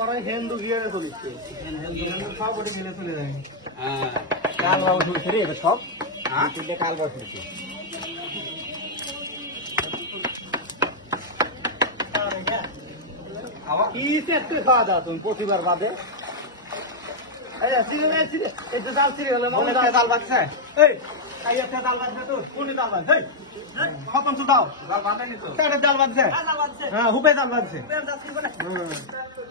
পরে হিন্দু গিয়ে চলিছে হিন্দু সব ওটি গেলে চলে যায় হ্যাঁ কাল বাবু শুনছে রে এটা সব হ্যাঁ তুই কাল বাবু শুনছে আবার কি একটু খাওয়া দাও তুমি প্রতিবার বাদে এই এই যে জাল ছিঁড়ে গেল মনে জাল বাজছে এই আইয়াতে জাল বাজছে তো কোনি জাল বাজছে এই খতম তো দাও জাল বাঁধেনি তো কারে জাল বাজছে হ্যাঁ হুপে জাল বাজছে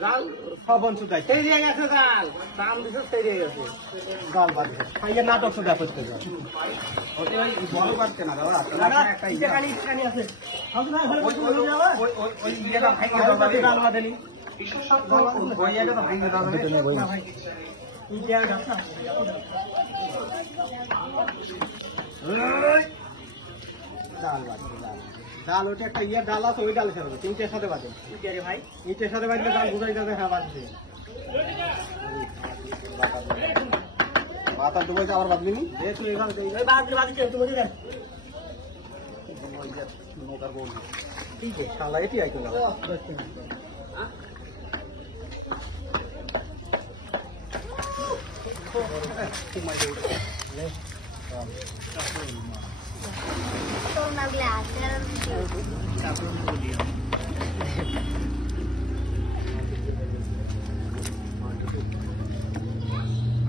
জাল খবন সুদাই সেই দিয়ে গেছে জাল দাম দিছে সেই দিয়ে গেছে জাল বাজছে খাইয়ে নাটক সুদা করতে যাও ওতে ওই বড় বাজছে না দাদা একটা ইকানি আছে হাউস না ঘরে ওই ইয়েটা ভাঙে জাল বাঁধেনি ওই ইয়েটা তো ভাঙে জাল বাঁধেনি ডাল ওটা একটা ইয়ে ডাল আছে ওই ডালের সাথে তিনটের সাথে বাজে ভাই ইটের সাথে বাজলে ডাল বুঝাই যাবে হ্যাঁ বাজছে বাতার ডুবাইতে আবার বাজবি নি ঠিক আছে শালা এটি আইতো না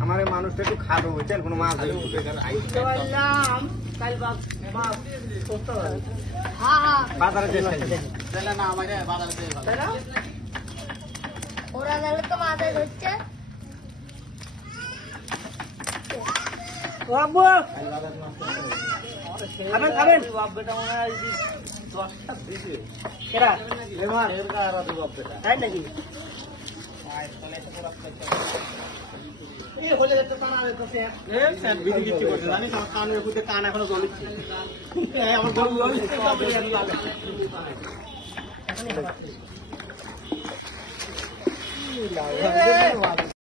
আমার মানুষটা একটু খাটো বুঝছেন কোনো মাছ বাজারে না আমাকে বাজারে ওরা গেলে তো মাথায় ধরছে তাই নাকি কান এখনো জ্বলিচ্ছে আমার গরু জ্বলিচ্ছে